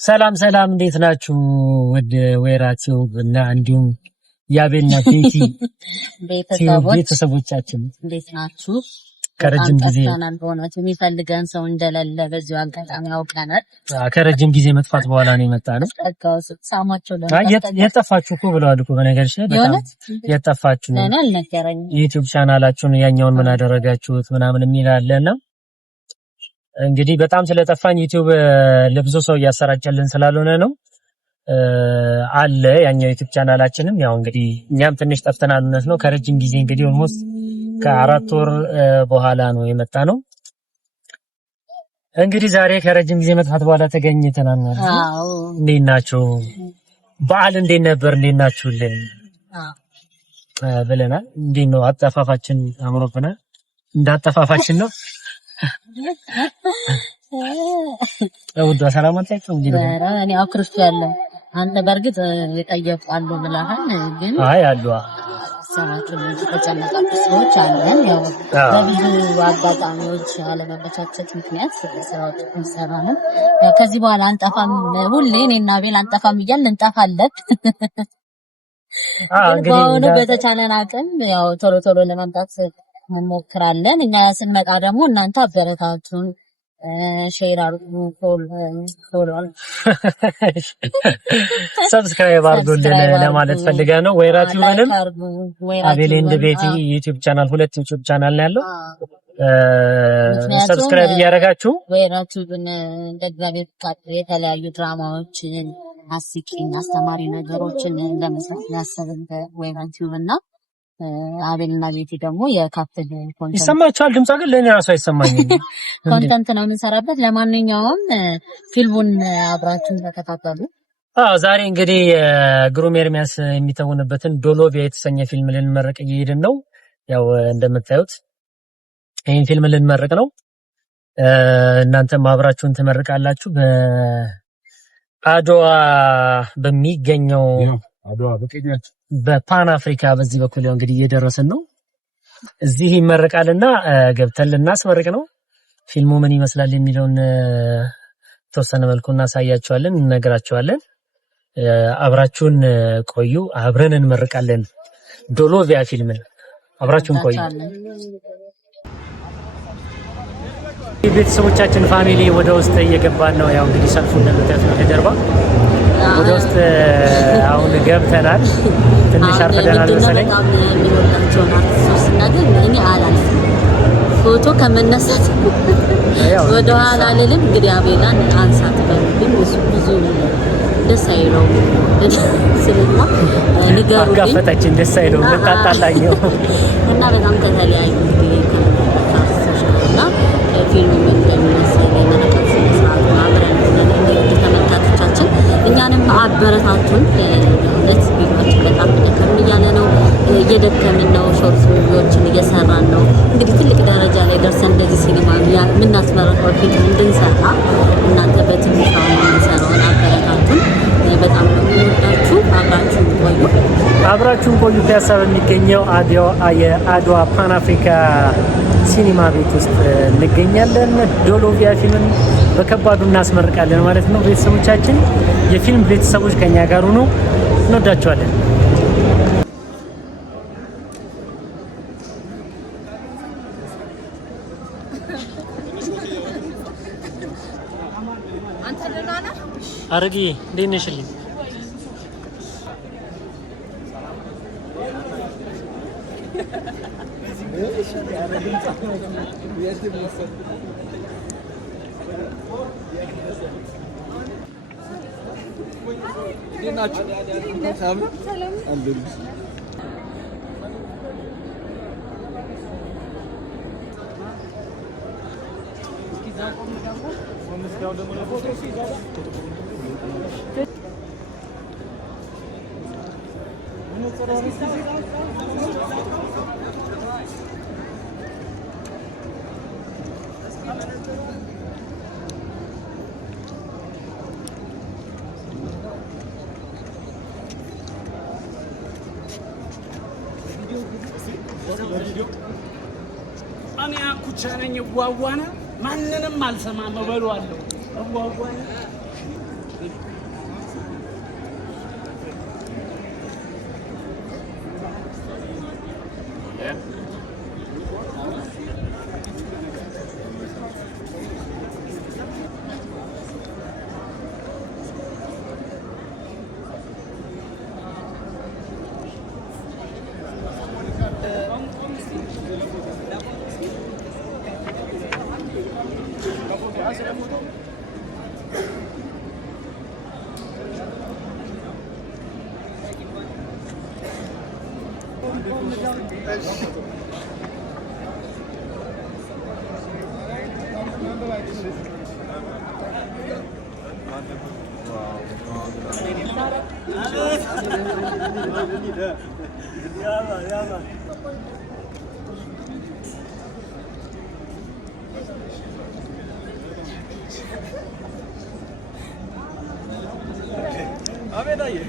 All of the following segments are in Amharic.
ሰላም ሰላም እንዴት ናችሁ? ወደ ወይራቸው እና እንዲሁም ያቤልና ቤቲ ቤተሰቦቻችን እንዴት ናችሁ? ከረጅም ጊዜ በእውነት የሚፈልገን ሰው እንደሌለ በዚሁ አጋጣሚ ያውቀናል። ከረጅም ጊዜ መጥፋት በኋላ ነው የመጣነው። የጠፋችሁ እኮ ብለዋል እኮ በነገርሽ ላይ በጣም የጠፋችሁ ነው። ዩቲዩብ ቻናላችሁን ያኛውን ምን አደረጋችሁት ምናምን የሚል አለና እንግዲህ በጣም ስለጠፋን ዩቲዩብ ለብዙ ሰው እያሰራጨልን ስላልሆነ ነው አለ ያኛው ዩቲዩብ ቻናላችንም ያው እንግዲህ እኛም ትንሽ ጠፍተናል ማለት ነው። ከረጅም ጊዜ እንግዲህ ኦልሞስት ከ4 ወር በኋላ ነው የመጣ ነው። እንግዲህ ዛሬ ከረጅም ጊዜ መጥፋት በኋላ ተገኝተናል ማለት ነው። አዎ እንዴት ናችሁ? በዓል እንዴት ነበር? እንዴት ናችሁልን? ብለናል። እንዴት ነው አጠፋፋችን? አምሮብናል። እንዳጠፋፋችን ነው። ወደ ሰላም አጣጣው እንዴ እኔ አክርስቲያለሁ አንተ በርግጥ የጠየቁአሉ ብለሃል ግን አይ አሉ ሰራችሁ ተጨነቃችሁ ሰዎች አለን ያው በብዙ አጋጣሚዎች አለመመቻቸት ምክንያት ስራዎች እንሰራለን ከዚህ በኋላ አንጠፋም ሁሌ እኔና ቤል አንጠፋም እያልን እንጠፋለን እንግዲህ በተቻለን አቅም ያው ቶሎ ቶሎ ለማምጣት እንሞክራለን እኛ ስንመጣ ደግሞ እናንተ አበረታቱን ሼር አድርጉ ፎሎ ሰብስክራይብ አድርጉልን ለማለት ፈልጋ ነው። ወይራቲው ምንም አቤል ኤንድ ቤቲ ዩቲዩብ ቻናል ሁለት ዩቲዩብ ቻናል ነው ያለው ሰብስክራይብ እያደረጋችሁ ወይራቲውን እንደጋቤት የተለያዩ ድራማዎችን አስቂኝ አስተማሪ ነገሮችን ለመስራት ያሰብን ወይራቲውና አቤልና ቤቲ ደግሞ የካፕል ኮንተንት ይሰማቻል ድምጻ ግን ለኔ ራሱ አይሰማኝም ኮንተንት ነው የምንሰራበት ለማንኛውም ፊልሙን አብራችሁን ተከታተሉ ዛሬ እንግዲህ ግሩም ኤርሚያስ የሚተውንበትን ዶሎቪያ የተሰኘ ፊልም ልንመረቅ እየሄድን ነው ያው እንደምታዩት ይሄን ፊልም ልንመረቅ ነው እናንተም አብራችሁን ተመርቃላችሁ በአድዋ በሚገኘው አድዋ በቀኛች በፓን አፍሪካ በዚህ በኩል ያው እንግዲህ እየደረሰን ነው እዚህ ይመረቃልና ገብተን ልናስመርቅ ነው ፊልሙ ምን ይመስላል የሚለውን ተወሰነ መልኩ እናሳያችኋለን እንነግራችኋለን አብራችሁን ቆዩ አብረን እንመርቃለን ዶሎቪያ ፊልምን አብራችሁን ቆዩ ቤተሰቦቻችን ፋሚሊ ወደ ውስጥ እየገባን ነው ያው እንግዲህ ሰልፉን እንደምታዩት ነው ከጀርባ ወደ ውስጥ አሁን ገብተናል ትንሽ አርፈደናል መሰለኝ እኔ አላልኩም ፎቶ ከመነሳት ወደ ኋላ ልልም እንግዲህ አቤላን አንሳት በሚል ብዙ ደስ አይለው ስለማ ንገሩኝ አጋፈታችን ደስ አይለው መጣጣላኛው እና በጣም ከተለያዩ እና ፊልሙ እንደሚመስል የመረቀት ስነስርዓት አብረን ተመልካቾቻችን እኛንም አበረታቱን ለሁለት ቪዲዮዎች በጣም ደከም እያለ ነው እየደከምን ነው ሾርት ቪዲዮዎችን እየሰራን ነው እንግዲህ ትልቅ ደረጃ ላይ ደርሰን እንደዚህ ሲኒማ የምናስመረቀው ፊልም እንድንሰራ እናንተ በትንሹ የምንሰራውን አበረታቱን በጣም እንወዳችሁ አብራችሁን ቆዩ ፒያሳ በሚገኘው የአድዋ ፓን አፍሪካ ሲኒማ ቤት ውስጥ እንገኛለን ዶሎቪያ ፊልምን በከባዱ እናስመርቃለን ማለት ነው ቤተሰቦቻችን የፊልም ቤተሰቦች ከኛ ጋር ሆኖ እንወዳችኋለን አረጊ እንዴነሽልኝ እኔ አኩቻ ነኝ ዋዋና ማንንም አልሰማም እበለዋለሁ ዋዋና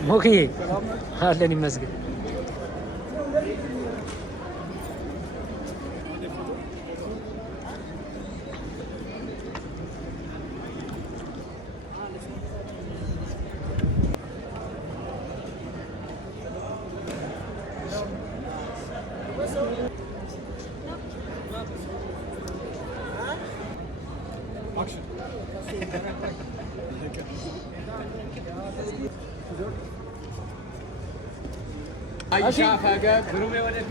ሞክዬ አለን ይመስገን። Aisha faga grume wale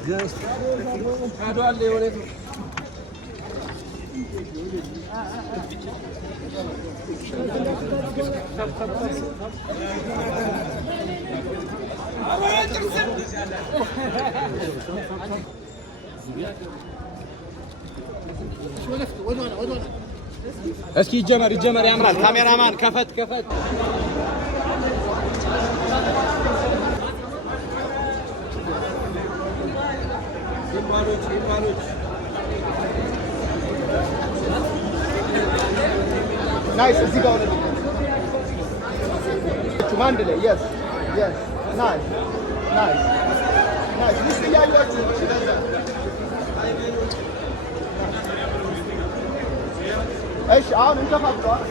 guys adu alle wale እስኪ ይጀመር ያምራል። ካሜራማን ከፈት ይባሎች ናይስ እዚህ ጋር ነው ማንደለ yes nice ሚስት ያያችሁ እሺ አሁን እንከፋፍተዋል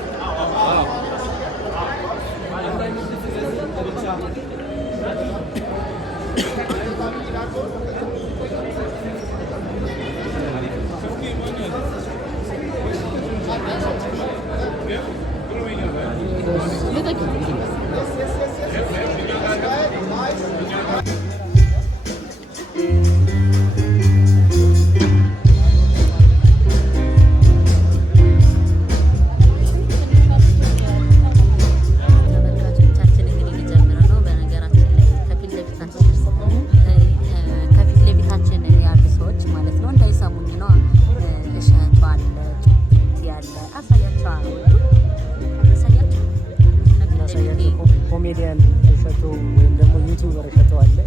ኮሜዲያን እሸቱ ወይም ደግሞ ዩቲዩበር እሸቱ አለ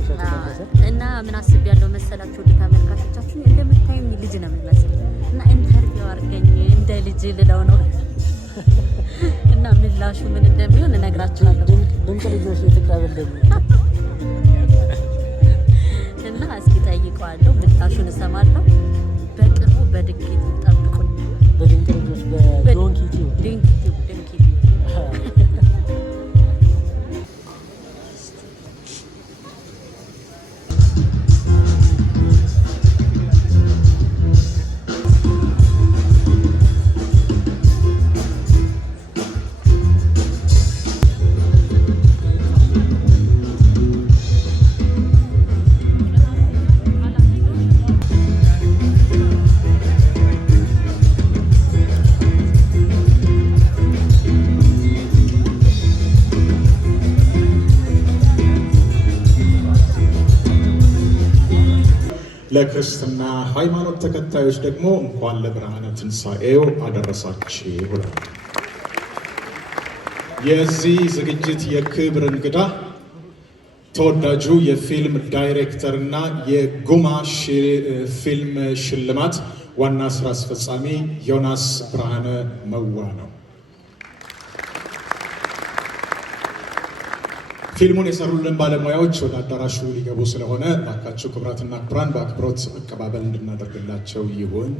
እና ምን አስብ ያለው መሰላችሁ ተመልካቾቻችን እንደምታዩኝ ልጅ ነው የሚመስል እና ኢንተርቪው አድርገኝ እንደ ልጅ ልለው ነው እና ምላሹ ምን እንደሚሆን እነግራችኋለሁ። ድንቅ ልጆች የተቀበልልኝ እና እስኪ ጠይቀዋለሁ ምላሹን እሰማለሁ። በቅርቡ በድንቅ ጠብቁኝ። በድንቅ ልጆች በዶንኪ ቲዩብ ለክርስትና ሃይማኖት ተከታዮች ደግሞ እንኳን ለብርሃነ ትንሣኤው አደረሳችሁ። የዚህ ዝግጅት የክብር እንግዳ ተወዳጁ የፊልም ዳይሬክተርና የጉማ ፊልም ሽልማት ዋና ስራ አስፈጻሚ ዮናስ ብርሃነ መዋ ነው። ፊልሙን የሰሩልን ባለሙያዎች ወደ አዳራሹ ሊገቡ ስለሆነ ባካችሁ ክቡራትና ክቡራን በአክብሮት አቀባበል እንድናደርግላቸው ይሁን።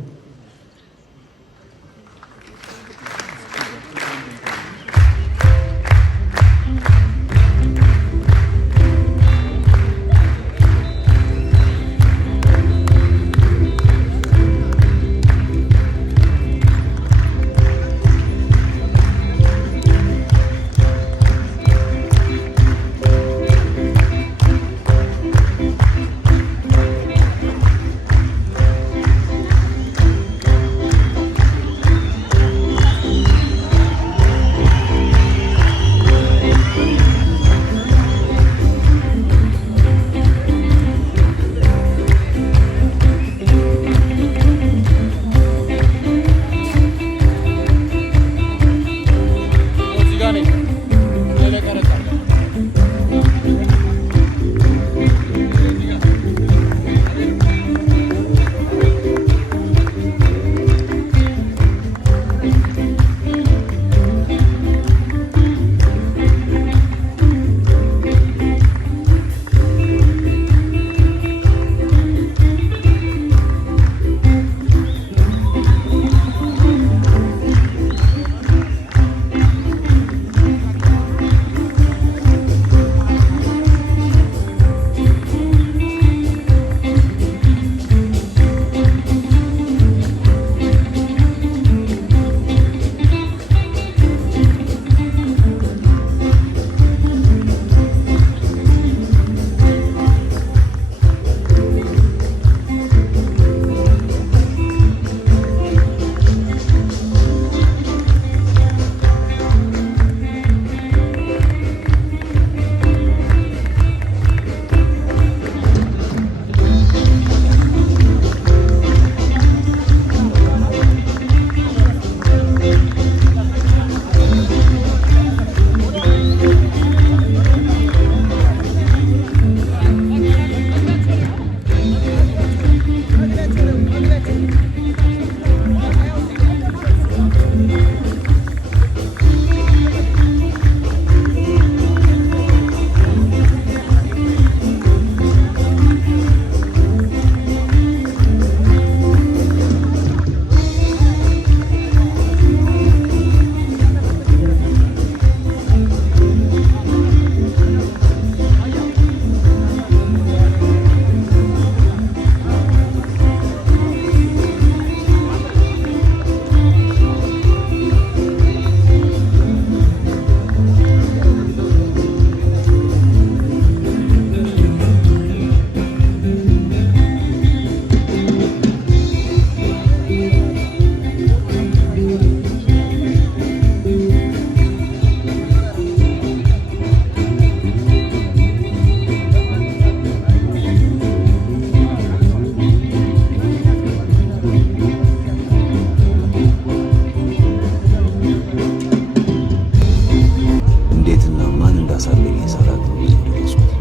ሊያሳለኝ የሰራት ነው የደረስኩት።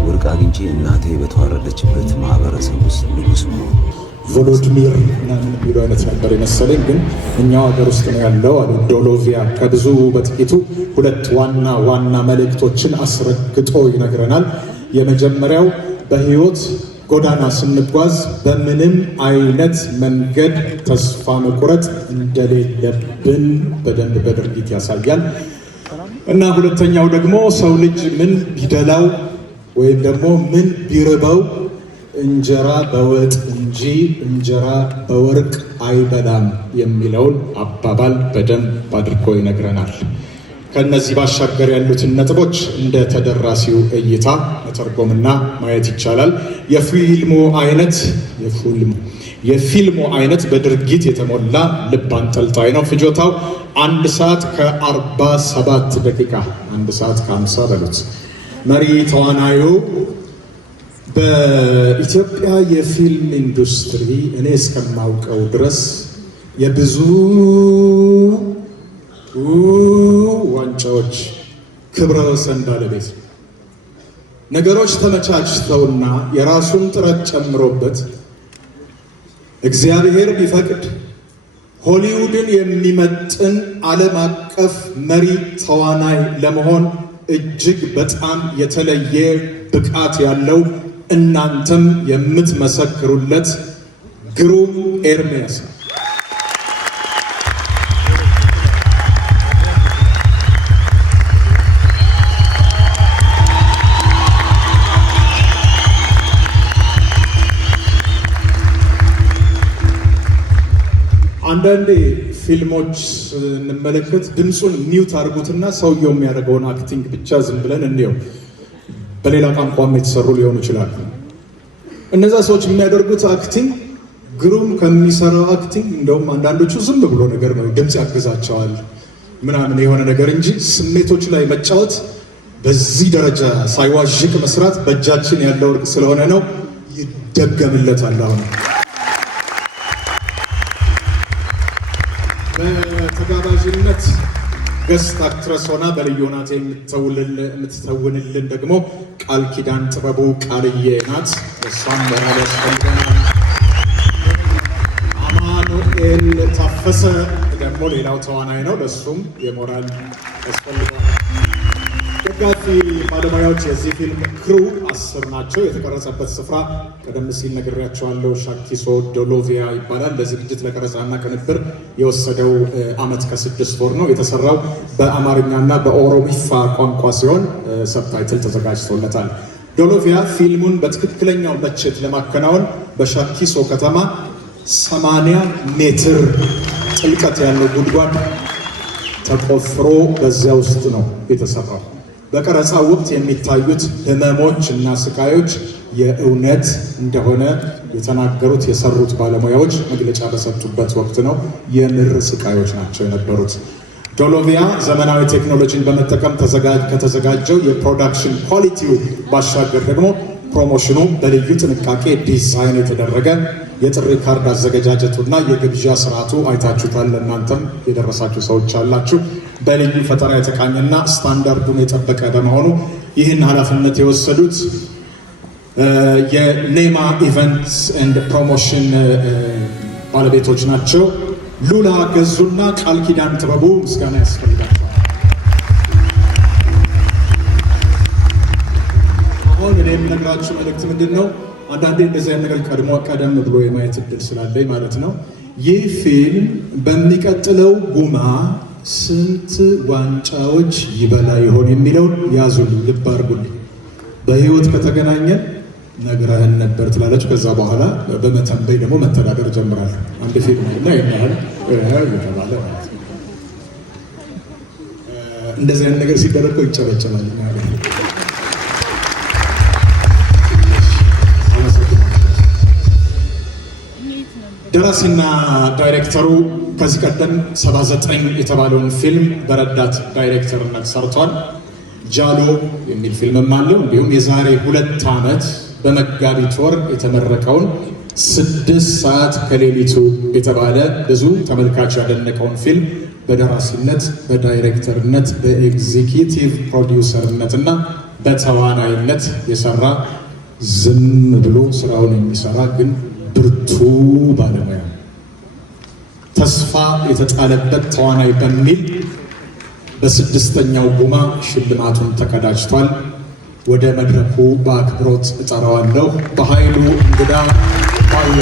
ወርቅ አግኝቼ እናቴ በተዋረደችበት ማህበረሰብ ውስጥ ንጉስ ነው። ቮሎዲሚር ምናምን የሚለው አይነት ነበር የመሰለኝ፣ ግን እኛው ሀገር ውስጥ ነው ያለው አሉ ዶሎቪያ። ከብዙ በጥቂቱ ሁለት ዋና ዋና መልእክቶችን አስረግጦ ይነግረናል። የመጀመሪያው በህይወት ጎዳና ስንጓዝ በምንም አይነት መንገድ ተስፋ መቁረጥ እንደሌለብን በደንብ በድርጊት ያሳያል እና ሁለተኛው ደግሞ ሰው ልጅ ምን ቢደላው ወይም ደግሞ ምን ቢርበው እንጀራ በወጥ እንጂ እንጀራ በወርቅ አይበላም የሚለውን አባባል በደንብ አድርጎ ይነግረናል። ከነዚህ ባሻገር ያሉትን ነጥቦች እንደ ተደራሲው እይታ መተርጎምና ማየት ይቻላል። የፊልሙ አይነት በድርጊት የተሞላ ልብ አንጠልጣይ ነው። ፍጆታው 1 ሰዓት ከ47 ደቂቃ 1 ሰዓት ከ50 በሉት። መሪ ተዋናዩ በኢትዮጵያ የፊልም ኢንዱስትሪ እኔ እስከማውቀው ድረስ የብዙ ዋንጫዎች ክብረ ወሰን ባለቤት ነገሮች ተመቻችተውና የራሱን ጥረት ጨምሮበት እግዚአብሔር ቢፈቅድ ሆሊውድን የሚመጥን ዓለም አቀፍ መሪ ተዋናይ ለመሆን እጅግ በጣም የተለየ ብቃት ያለው እናንተም የምትመሰክሩለት ግሩም ኤርሚያስ ነው። አንዳንዴ ፊልሞች እንመለከት ድምፁን ሚውት አድርጉትና ሰውየው የሚያደርገውን አክቲንግ ብቻ ዝም ብለን እንየው። በሌላ ቋንቋም የተሰሩ ሊሆኑ ይችላሉ። እነዛ ሰዎች የሚያደርጉት አክቲንግ ግሩም ከሚሰራው አክቲንግ እንደውም አንዳንዶቹ ዝም ብሎ ነገር ነው፣ ድምፅ ያግዛቸዋል ምናምን የሆነ ነገር እንጂ ስሜቶች ላይ መጫወት በዚህ ደረጃ ሳይዋዥቅ መስራት በእጃችን ያለው ወርቅ ስለሆነ ነው። ይደገምለታል። አሁን በተጋባዥነት ገስት አክትረስ ሆና በልዩ ሁኔታ የምትተውንልን ደግሞ ቃል ኪዳን ጥበቡ ቃልዬ ናት። እሷም በራል ያስፈልገናል። አማኑኤል ታፈሰ ደግሞ ሌላው ተዋናይ ነው። ለሱም የሞራል ያስፈልገናል። ደጋፊ ባለሙያዎች የዚህ ፊልም ክሩ 10 ናቸው። የተቀረጸበት ስፍራ ቀደም ሲል ነግሬያቸዋለሁ። ሻኪሶ ዶሎቪያ ይባላል። ለዝግጅት ለቀረጻና ቅንብር የወሰደው ዓመት ከ6 ወር ነው። የተሰራው በአማርኛና በኦሮሚፋ ቋንቋ ሲሆን ሰብታይትል ተዘጋጅቶለታል። ዶሎቪያ ፊልሙን በትክክለኛው መቼት ለማከናወን በሻኪሶ ከተማ 80 ሜትር ጥልቀት ያለው ጉድጓድ ተቆፍሮ በዚያ ውስጥ ነው የተሰራው። በቀረጻ ወቅት የሚታዩት ህመሞች እና ስቃዮች የእውነት እንደሆነ የተናገሩት የሰሩት ባለሙያዎች መግለጫ በሰጡበት ወቅት ነው። የምር ስቃዮች ናቸው የነበሩት። ዶሎቪያ ዘመናዊ ቴክኖሎጂን በመጠቀም ከተዘጋጀው የፕሮዳክሽን ኳሊቲው ባሻገር ደግሞ ፕሮሞሽኑ በልዩ ጥንቃቄ ዲዛይን የተደረገ የጥሪ ካርድ አዘገጃጀቱና የግብዣ ስርዓቱ አይታችሁታል። እናንተም የደረሳችሁ ሰዎች አላችሁ። በልዩ ፈጠራ የተቃኘና ስታንዳርዱን የጠበቀ በመሆኑ ይህን ኃላፊነት የወሰዱት የኔማ ኢቨንትስ ኤንድ ፕሮሞሽን ባለቤቶች ናቸው። ሉላ ገዙና ቃል ኪዳን ጥበቡ ምስጋና ያስፈልጋቸዋል። አሁን እኔ የምነግራችሁ መልእክት ምንድን ነው? አንዳንዴ እንደዚህ አይነት ነገር ቀደም ብሎ የማየት እድል ስላለኝ ማለት ነው። ይህ ፊልም በሚቀጥለው ጉማ ስንት ዋንጫዎች ይበላ ይሆን የሚለውን ያዙልኝ፣ ልብ አድርጉልኝ። በህይወት ከተገናኘን ነግረህን ነበር ትላለች። ከዛ በኋላ በመተንበይ ደግሞ መተዳደር ጀምራል። አንድ ፊልም እና የሚያህል የተባለ ማለት ነው። እንደዚህ አይነት ነገር ሲደረገው ይጨበጨባል። ደራሲና ዳይሬክተሩ ከዚህ ቀደም 79 የተባለውን ፊልም በረዳት ዳይሬክተርነት ሰርቷል። ጃሎ የሚል ፊልምም አለው። እንዲሁም የዛሬ 2 ዓመት በመጋቢት ወር የተመረቀውን 6 ሰዓት ከሌሊቱ የተባለ ብዙ ተመልካች ያደነቀውን ፊልም በደራሲነት፣ በዳይሬክተርነት፣ በኤግዚኪቲቭ ፕሮዲውሰርነት እና በተዋናይነት የሰራ ዝም ብሎ ስራውን የሚሰራ ግን ብርቱ ባለሙያ ተስፋ የተጣለበት ተዋናይ በሚል በስድስተኛው ጉማ ሽልማቱን ተቀዳጅቷል። ወደ መድረኩ በአክብሮት እጠራዋለሁ። በኃይሉ እንግዳ ባያ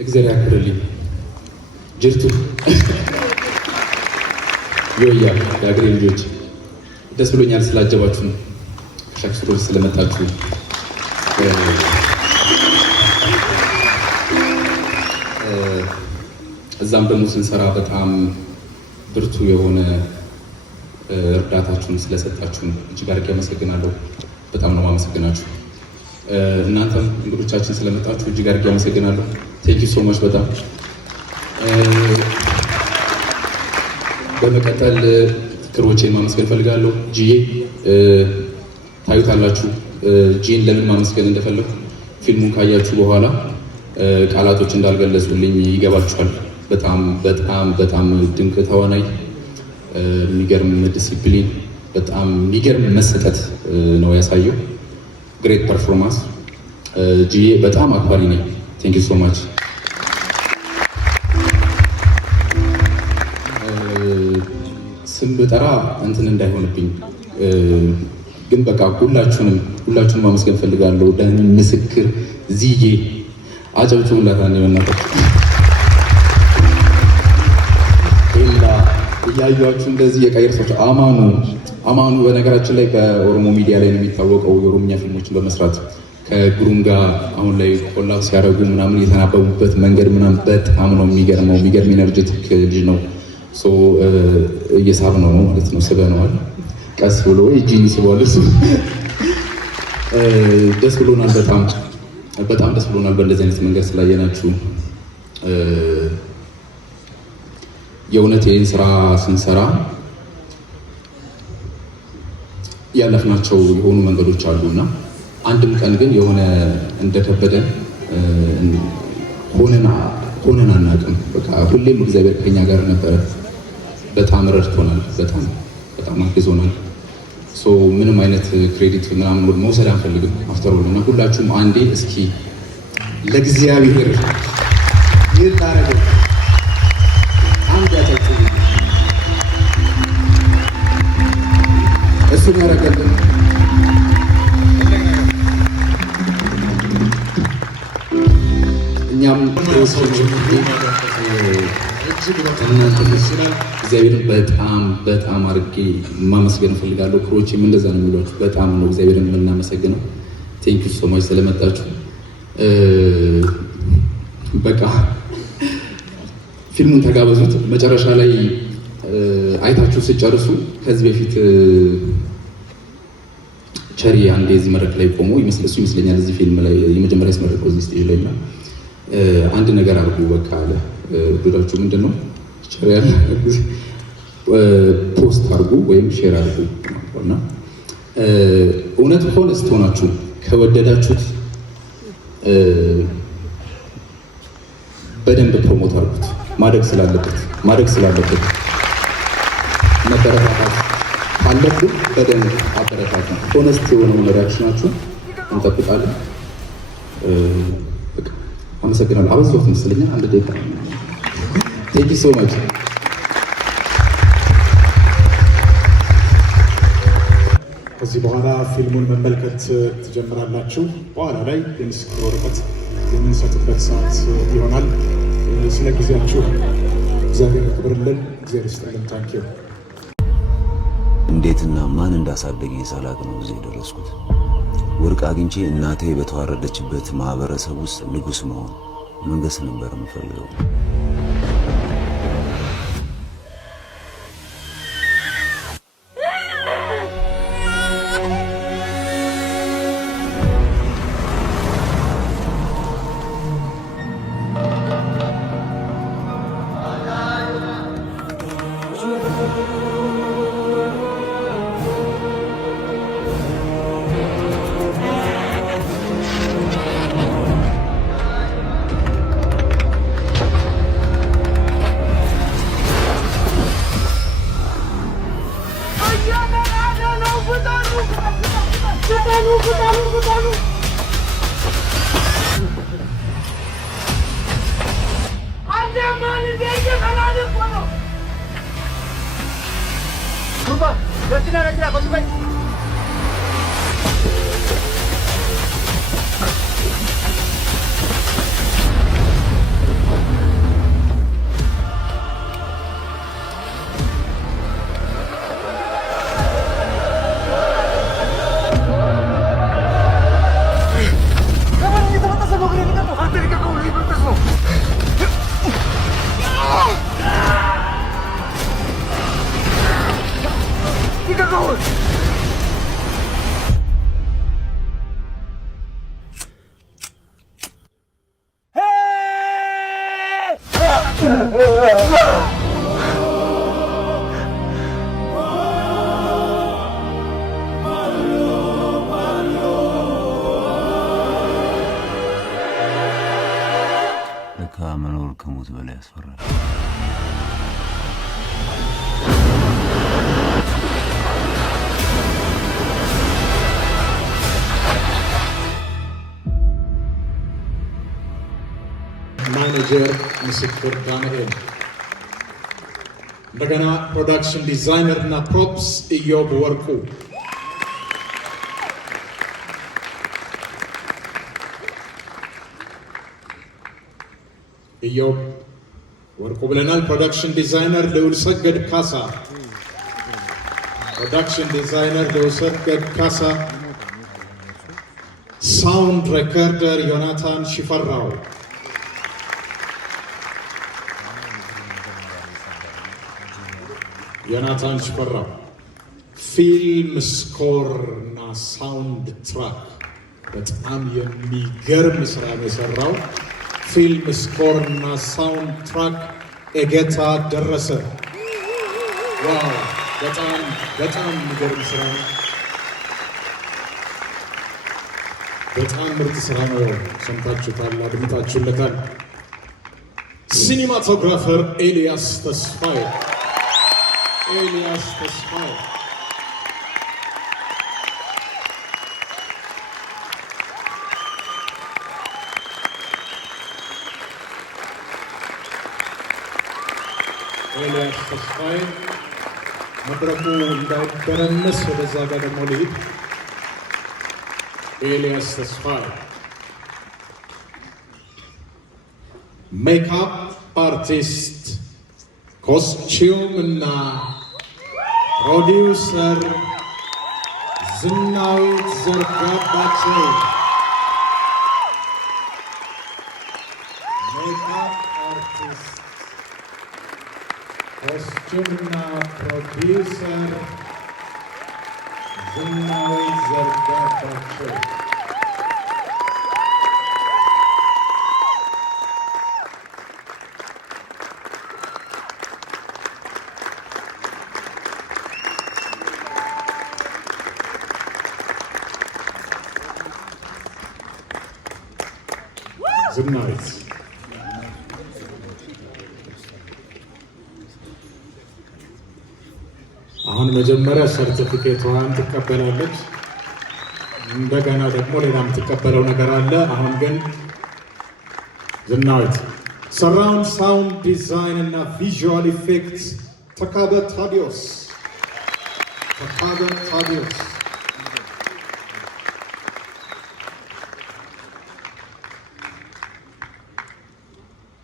እግዚአብሔር ያክብርልኝ። ጅርቱ ዮያ የአገሬ ልጆች ደስ ብሎኛል ስላጀባችሁ፣ ከሻክሱሮ ስለመጣችሁ። እዛም ደግሞ ስንሰራ በጣም ብርቱ የሆነ እርዳታችሁን ስለሰጣችሁን እጅግ አድርጌ አመሰግናለሁ። በጣም ነው የማመሰግናችሁ። እናንተም እንግዶቻችን ስለመጣችሁ እጅግ አድርጌ አመሰግናለሁ። ቴንክ ዩ ሶ ማች። በጣም በመቀጠል ክሮቼን ማመስገን ፈልጋለሁ። ጂዬ ታዩታላችሁ። ጂን ለምን ማመስገን እንደፈለኩ ፊልሙን ካያችሁ በኋላ ቃላቶች እንዳልገለጹልኝ ይገባችኋል። በጣም በጣም በጣም ድንቅ ተዋናይ፣ የሚገርም ዲሲፕሊን፣ በጣም የሚገርም መሰጠት ነው ያሳየው። ግሬት ፐርፎርማንስ። ጂዬ በጣም አክባሪ ነኝ። ቴንክ ዩ ሶ ማች። ስም ብጠራ እንትን እንዳይሆንብኝ ግን በቃ ሁላችሁንም ማመስገን ፈልጋለሁ። ደህን ምስክር ዚዬ አጨብጭቡላታል። የመናፈች እያዩችሁ እንደዚህ የቀይር ሰዎች አማኑ በነገራችን ላይ በኦሮሞ ሚዲያ ላይ ነው የሚታወቀው የኦሮምኛ ፊልሞችን በመስራት ከግሩም ጋር አሁን ላይ ኮላብ ሲያደርጉ ምናምን የተናበቡበት መንገድ ምናምን በጣም ነው የሚገርመው። የሚገርም ኤነርጀቲክ ልጅ ነው። እየሳብ ነው ማለት ነው። ስበነዋል ቀስ ብሎ እጂኒ ሲባል እሱ ደስ ብሎናል። በጣም ደስ ብሎናል በእንደዚህ አይነት መንገድ ስላየናችሁ። የእውነት ይህን ስራ ስንሰራ ያለፍናቸው የሆኑ መንገዶች አሉና አንድም ቀን ግን የሆነ እንደከበደን ሆነን አናውቅም። በቃ ሁሌም እግዚአብሔር ከኛ ጋር ነበረ። በጣም ረድቶናል። በጣም አግዞናል። ምንም አይነት ክሬዲት ምናምን መውሰድ አንፈልግም። አፍተሮል እና ሁላችሁም አንዴ እስኪ ለእግዚአብሔር ይላረገ አንድ ያተቁ እሱ ያረጋልን። እኛም እግዚአብሔርን በጣም አድርጌ ማመስገን እፈልጋለሁ። ክሮቼም እንደዛ ነው የሚሏችሁ። በጣም ነው እግዚአብሔርን የምናመሰግነው። ቴንክ ዩ ሶ ማች ስለመጣችሁ። በቃ ፊልሙን ተጋበዙት። መጨረሻ ላይ አይታችሁ ስጨርሱ ከዚህ በፊት ቸሪ አንዴ እዚህ መድረክ ላይ ቆሞ እሱ ይመስለኛል እዚህ ፊልም ላይ የመጀመሪያ ያስመረቀው እዚህ ስቴጅ ላይ እና አንድ ነገር አድርጉ በቃ አለ። ዱዳችሁ ምንድን ነው ቸሪ ያለ ፖስት አድርጉ ወይም ሼር አድርጉ እና እውነት ሆነስት ሆናችሁ ከወደዳችሁት በደንብ ፕሮሞት አድርጉት። ማደግ ስላለበት መበረታታት ካለብን በደንብ አበረታታ። ሆነስት የሆነውን ሪያክሽናችሁን እንጠብቃለን። አመሰግናለሁ። አበዛሁት መሰለኝ። አንድ ደቂቃ። ቴንክ ዩ ሶ ማች። ከዚህ በኋላ ፊልሙን መመልከት ትጀምራላችሁ። በኋላ ላይ የምስክር ወረቀት የምንሰጥበት ሰዓት ይሆናል። ስለ ጊዜያችሁ እግዚአብሔር ያክብርልን። እግዚአብሔር ይስጥልን። ታንኪዩ። እንዴትና ማን እንዳሳደገኝ ሳላቅ ነው እዚህ የደረስኩት። ወርቅ አግኝቼ እናቴ በተዋረደችበት ማህበረሰብ ውስጥ ንጉስ መሆን መንገስ ነበር የምፈልገው። መኖር ከሞት በላይ ያስፈራል። ማኔጀር ምስክር ዳንኤል፣ እንደገና ፕሮዳክሽን ዲዛይነር እና ፕሮፕስ ኢዮብ ወርቁ፣ ኢዮብ ወርቁ ብለናል። ፕሮዳክሽን ዲዛይነር ልዑል ሰገድ ካሳ፣ ፕሮዳክሽን ዲዛይነር ልዑል ሰገድ ካሳ፣ ሳውንድ ሬከርደር ዮናታን ሽፈራው፣ ዮናታን ሽፈራው፣ ፊልም ስኮር እና ሳውንድ ትራክ በጣም የሚገርም ስራ ነው የሰራው። ፊልም ስኮር እና ሳውንድ ትራክ ኤጌታ ደረሰ። ዋው! በጣም የሚገርም ስራ ነው። በጣም ምርጥ ስራ ነው። ሰምታችሁታል፣ አድምጣችሁለታል። ሲኒማቶግራፈር ኤልያስ ተስፋዬ፣ ኤልያስ ተስፋዬ፣ ኤልያስ ተስፋዬ መድረኩ እንዳይደረመስ ወደዛ ጋር ደግሞ ልሂድ። ኤልያስ ተስፋዬ ሜካፕ አርቲስት፣ ኮስቲዩም እና ፕሮዲውሰር ዝናዊት ዘርጋባቸው። ሜካፕ አርቲስት ኮስቲዩምና ፕሮዲውሰር ዝናዊት ዘርጋባቸው። ዝናዊት አሁን መጀመሪያ ሰርቲፊኬቷን ትቀበላለች። እንደገና ደግሞ ሌላም ትቀበለው ነገር አለ። አሁን ግን ዝናዊት ሰራውንድ ሳውንድ ዲዛይን እና ቪዥዋል ኢፌክትስ ተካበ ታዲዮስ፣ ተካበ ታዲዮስ፣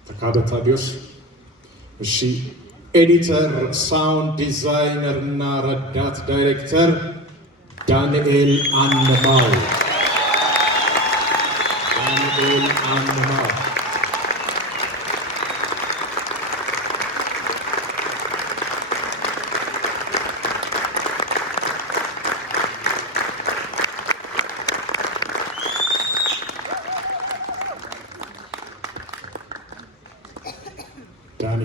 ተካበ ታዲዮስ። እሺ ኤዲተር፣ ሳውንድ ዲዛይነር እና ረዳት ዳይሬክተር ዳንኤል አንባው፣ ዳንኤል አምሃው ዳኒ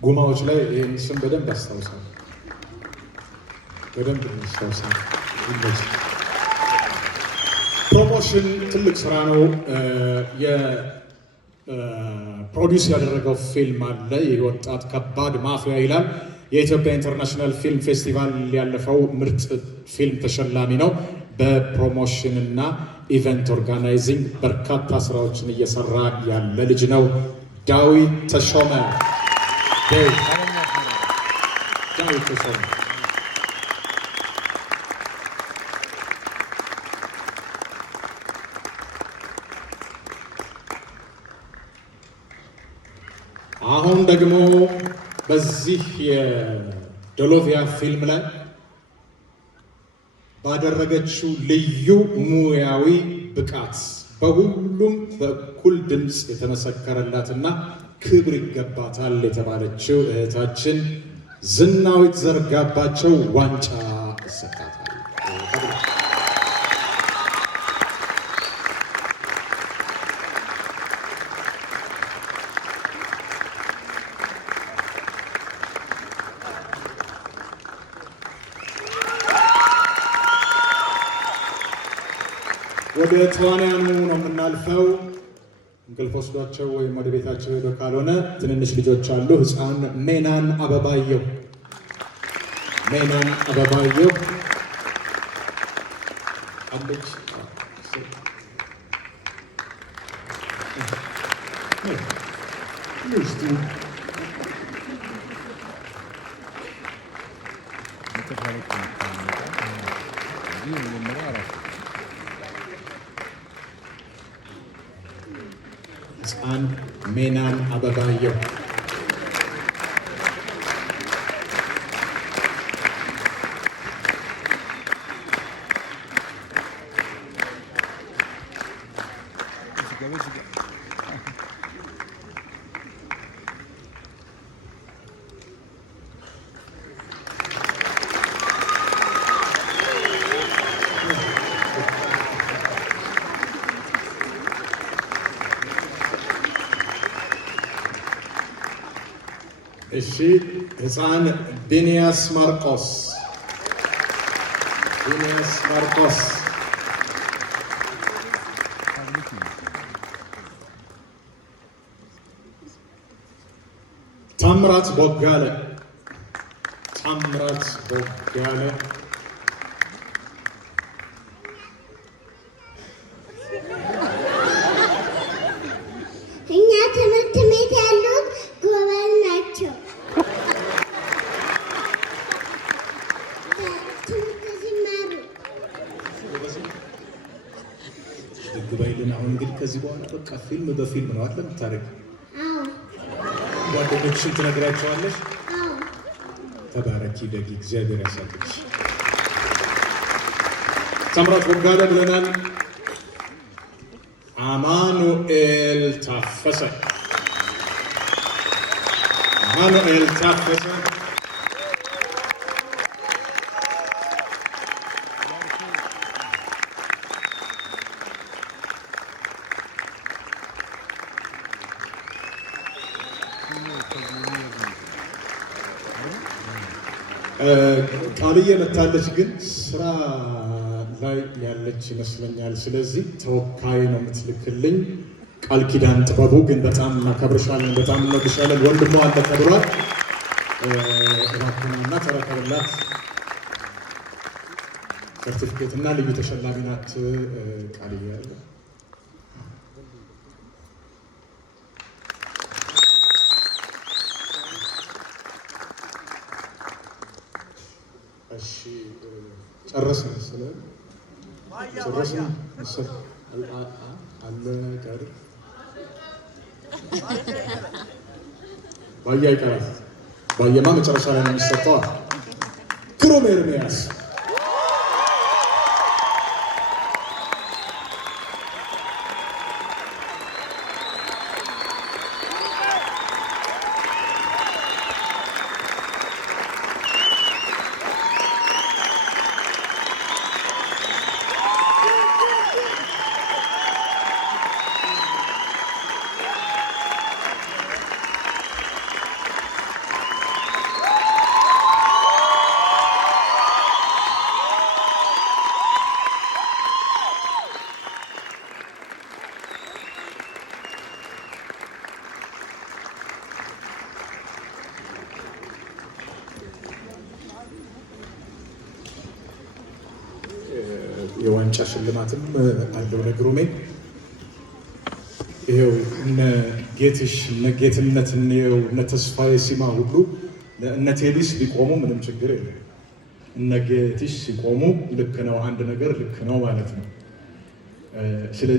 ጉማዎች ላይ ይህን ስም በደንብ አስታውሳል። በደንብ አስታውሳል። ፕሮሞሽን ትልቅ ስራ ነው። የፕሮዲውስ ያደረገው ፊልም አለ። ይህ ወጣት ከባድ ማፊያ ይላል። የኢትዮጵያ ኢንተርናሽናል ፊልም ፌስቲቫል ያለፈው ምርጥ ፊልም ተሸላሚ ነው። በፕሮሞሽን እና ኢቨንት ኦርጋናይዚንግ በርካታ ስራዎችን እየሰራ ያለ ልጅ ነው። ዳዊት ተሾመ አሁን ደግሞ በዚህ የዶሎቪያ ፊልም ላይ ባደረገችው ልዩ ሙያዊ ብቃት በሁሉም በኩል ድምፅ የተመሰከረላትና ክብር ይገባታል የተባለችው እህታችን ዝናዊት ዘርጋባቸው ዋንጫ ይሰጣታል። ወደ ተዋናያኑ ነው የምናልፈው። እንቅልፍ ወስዷቸው ወይም ወደ ቤታቸው ሄዶ ካልሆነ ትንንሽ ልጆች አሉ። ህፃን ሜናን አበባየሁ አለች። ህፃን ሜናን አበባየሁ እሺ ህፃን ቢኒያስ ማርቆስ ታምራት ቦጋለ እኛ ትምህርት ቤት ያሉት ጎበዝ ናቸው። ግባይልን አሁን እንግዲህ ከዚህ በኋላ በቃ ፊልም በፊልም ነው አይደል የምታደርጊው? ጓደኞችሽን ትነግራቸዋለሽ? ተባረኪ ደጊ እግዚአብሔር ያሳድግሽ። ታምራት ቦጋለ ብለናል። አማኑኤል ታፈሰ ቃልዬ መታለች፣ ግን ስራ ላይ ያለች ይመስለኛል። ስለዚህ ተወካይ ነው የምትልክልኝ። ቃል ኪዳን ጥበቡ ግን በጣም እናከብርሻለን፣ በጣም እንወድሻለን። ወንድሟ አለ ተብሏል። እባክህና ተረከብላት። ሰርቲፊኬት እና ልዩ ተሸላሚ ናት ቃልዬ ያለ ጨረስን መሰለኝ። አለ ጋር ባያ ይቀራል። ባየማ መጨረሻ ላይ ነው የሚሰጠው። ግሩም ኤርሚያስ የዋንጫ ሽልማትም አለው ለግሩሜ። ይሄው እነ ጌትሽ እነ ጌትነት እነ ተስፋዬ ሲማ ሁሉ እነ ቴዲስ ቢቆሙ ምንም ችግር የለም። እነ ጌትሽ ሲቆሙ ልክ ነው፣ አንድ ነገር ልክ ነው ማለት ነው።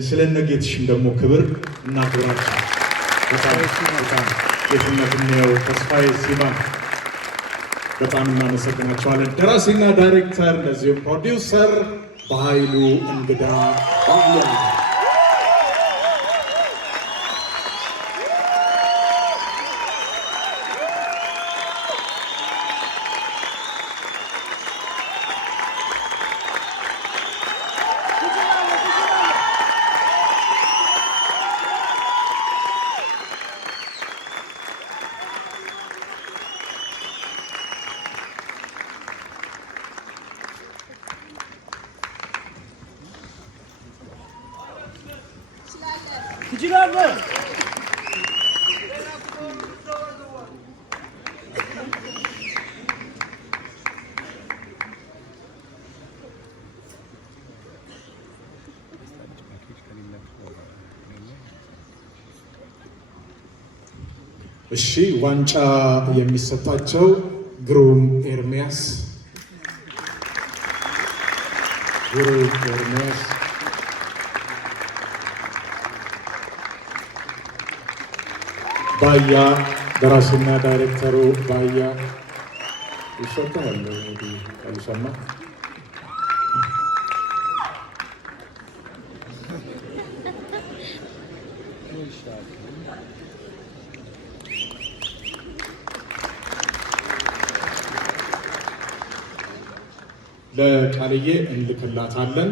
ስለ እነ ጌትሽም ደግሞ ክብር እናክብራቸው። በጣም ጌትነት እነው ተስፋዬ ሲማ በጣም እናመሰግናቸዋለን። ደራሲና ዳይሬክተር እንደዚሁም ፕሮዲውሰር በኃይሉ እንግዳ እሺ ዋንጫ የሚሰጣቸው ግሩም ኤርሚያስ ባያ ደራሲና ዳይሬክተሩ ባያ ይሸጣል ካልሰማ ለቃልዬ እንልክላታለን።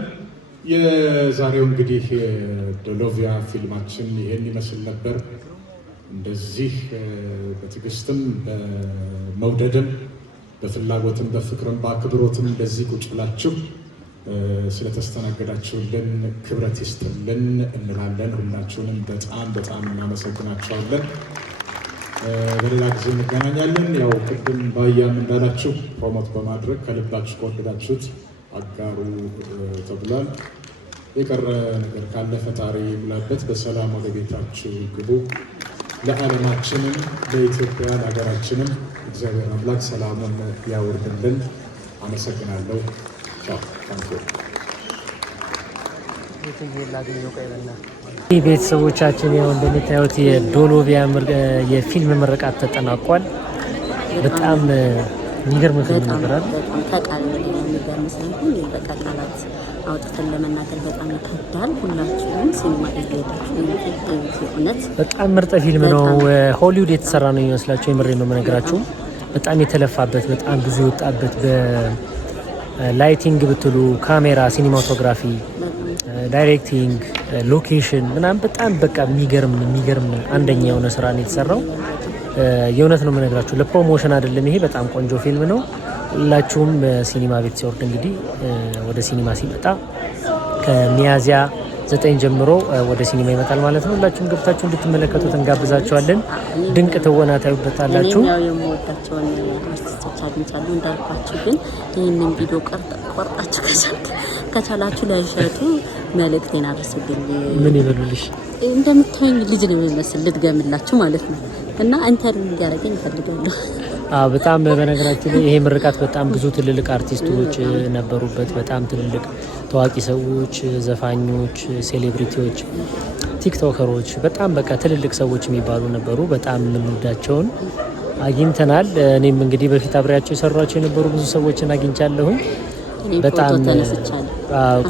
የዛሬው እንግዲህ ዶሎቪያ ፊልማችን ይሄን ይመስል ነበር። እንደዚህ በትዕግስትም በመውደድም በፍላጎትም በፍቅርም በአክብሮትም እንደዚህ ቁጭ ብላችሁ ስለተስተናገዳችሁልን ክብረት ይስጥልን እንላለን። ሁላችሁንም በጣም በጣም እናመሰግናችኋለን። በሌላ ጊዜ እንገናኛለን። ያው ቅድም ባያም እንዳላችሁ ፕሮሞት በማድረግ ከልባችሁ ከወደዳችሁት አጋሩ ተብሏል። የቀረ ነገር ካለ ፈጣሪ ይሙላበት። በሰላም ወደ ቤታችሁ ግቡ። ለዓለማችንም ለኢትዮጵያ ለሀገራችንም እግዚአብሔር አምላክ ሰላሙን ያወርድልን። አመሰግናለሁ። ቻው ታንኪ ቤተሰቦቻችን ያው እንደምታዩት የዶሎቪያ የፊልም ምርቃት ተጠናቋል። በጣም የሚገርም ፊልም ነበር። ተቃል የሚገርም ሳይሆን በቃ ቃላት አውጥተን ለመናገር በጣም ይከብዳል። ሁላችሁም ሲኒማ እየሄዳችሁ እውነት በጣም ምርጥ ፊልም ነው። ሆሊውድ የተሰራ ነው የሚመስላችሁ። የምሬን ነው የምነግራችሁ። በጣም የተለፋበት፣ በጣም ብዙ የወጣበት በላይቲንግ ብትሉ፣ ካሜራ፣ ሲኒማቶግራፊ፣ ዳይሬክቲንግ፣ ሎኬሽን ምናምን በጣም በቃ የሚገርም አንደኛ የሆነ ስራ ነው የተሰራው። የእውነት ነው የምነግራችሁ። ለፕሮሞሽን አይደለም ይሄ። በጣም ቆንጆ ፊልም ነው። ሁላችሁም ሲኒማ ቤት ሲወርድ እንግዲህ ወደ ሲኒማ ሲመጣ ከሚያዝያ 9 ጀምሮ ወደ ሲኒማ ይመጣል ማለት ነው። ሁላችሁም ገብታችሁ እንድትመለከቱት እንጋብዛችኋለን። ድንቅ ትወና ታዩበታላችሁ። ያው የምወዳቸውን አርቲስቶች አግኝቻለሁ እንዳልኳችሁ፣ ግን ይህንን ቪዲዮ ቆርጣችሁ ከቻላችሁ ለእሸቱ መልእክቴን አድርሱልኝ። ምን ይበሉልሽ? እንደምታዩኝ ልጅ ነው የሚመስል ልትገምላችሁ ማለት ነው። እና ኢንተርቪው እንዲያደርገኝ እፈልጋለሁ። በጣም በነገራችን ላይ ይሄ ምርቃት በጣም ብዙ ትልልቅ አርቲስቶች ነበሩበት። በጣም ትልልቅ ታዋቂ ሰዎች፣ ዘፋኞች፣ ሴሌብሪቲዎች፣ ቲክቶከሮች በጣም በቃ ትልልቅ ሰዎች የሚባሉ ነበሩ። በጣም የምንወዳቸውን አግኝተናል። እኔም እንግዲህ በፊት አብሬያቸው የሰሯቸው የነበሩ ብዙ ሰዎችን አግኝቻለሁኝ። በጣም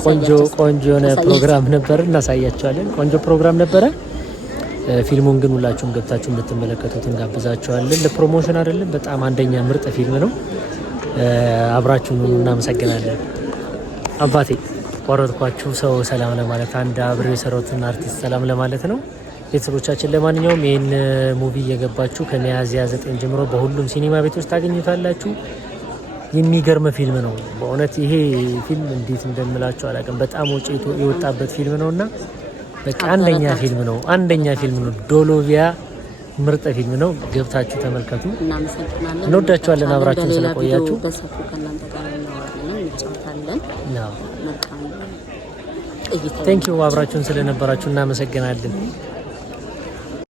ቆንጆ የሆነ ፕሮግራም ነበር። እናሳያቸዋለን። ቆንጆ ፕሮግራም ነበረ። ፊልሙን ግን ሁላችሁም ገብታችሁ እንድትመለከቱት እንጋብዛችኋለን። ለፕሮሞሽን አይደለም፣ በጣም አንደኛ ምርጥ ፊልም ነው። አብራችሁን እናመሰግናለን። አባቴ ቆረጥኳችሁ። ሰው ሰላም ለማለት አንድ አብሬው የሰራሁትን አርቲስት ሰላም ለማለት ነው። ቤተሰቦቻችን ለማንኛውም ይህን ሙቪ እየገባችሁ ከሚያዝያ 9 ጀምሮ በሁሉም ሲኒማ ቤቶች ታገኙታላችሁ። የሚገርም ፊልም ነው በእውነት። ይሄ ፊልም እንዴት እንደምላችሁ አላውቅም። በጣም ወጪ የወጣበት ፊልም ነውና በቃ አንደኛ ፊልም ነው። ዶሎቪያ ምርጥ ፊልም ነው። ገብታችሁ ተመልከቱ። እናመሰግናለን። እንወዳችኋለን አብራችሁን ስለቆያችሁ። በሰፊው ከእናንተ ጋር እናወራለን። እንጫወታለን። መልካም እይታ። ቴንኪው አብራችሁን ስለነበራችሁ እናመሰግናለን።